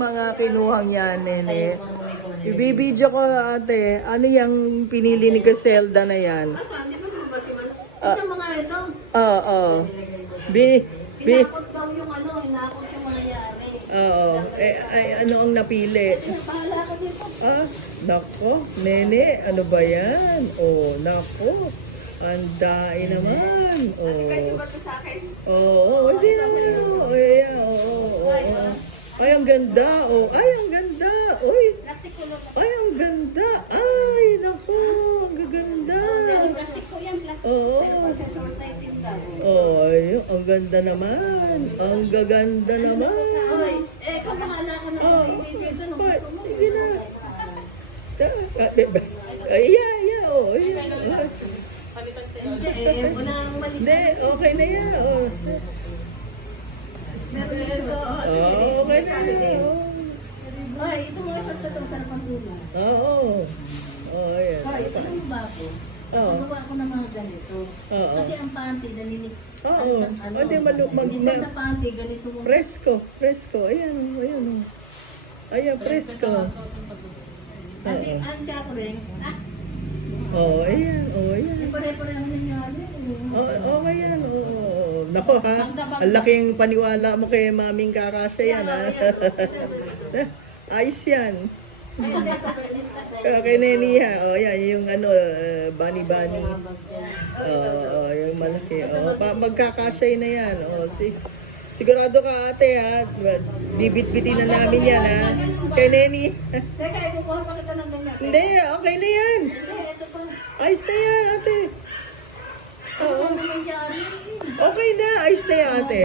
mga kinuhang yan, nene. Ibibidyo ko, ate. Ano yung pinili ni Caselda na yan? Saan? Di ba lumabas yung ano? Ito mga ito. Oo. Hinakot daw yung ano, hinakot yung mga yari. Oo. Ay, ano ang napili? Bahala ka dito. Nako, nene, ano ba yan? Oh, nako. Andain naman. Oh. Kasi ba ito sa akin? Oo, hindi naman. Oh, yeah, oo. Ay, ang ganda. Oh, ay, ang ganda. Uy. Plastic ko lang. Ay, ang ganda. Ay, naku. Ang gaganda. Plastic ko yan, plastic. Oo. Pero pag sa short na itim daw. Oh, ay, ang ganda naman. Ang gaganda naman. Oy, kung bahala ka na kung hindi dito, nung Ay, gusto mo. sige na. Ay, yeah. Oh, yeah. Palitan sa Hindi, wala ang mali. Hindi, okay na yan. Oh. Meron yung short. Okay na yan. Ay, ito mga short na ito, saan pang dulo? Oo. Oh, yeah. Ay, ito lang ba ako? Oo. Magawa ko ng mga ganito. Oo. Kasi ang panty, nalinig. Oo. Hindi, Isa na panty, ganito mo. Presko. Ayan. Ayan, presko. Ate, ang tsako rin. Oh, ayan. Di pare-pare ang nangyari. Okay yan. Nako ha, ang laking paniwala mo kay maming kakasya yan ha. Ayos yan. Kay Neni ha. Oh, yan, yung ano, bani-bani. Yung malaki. Magkakasya na yan. Sigurado ka ate ha. Bibit-bitin na namin yan ha. Kay Neni. Teka, ikukuha pa kita ng ganyan. Hindi, okay na yan. Hindi, ito pa. Ayos na yan ate. Ano naman nangyari? Okay na, ayos na yan ate.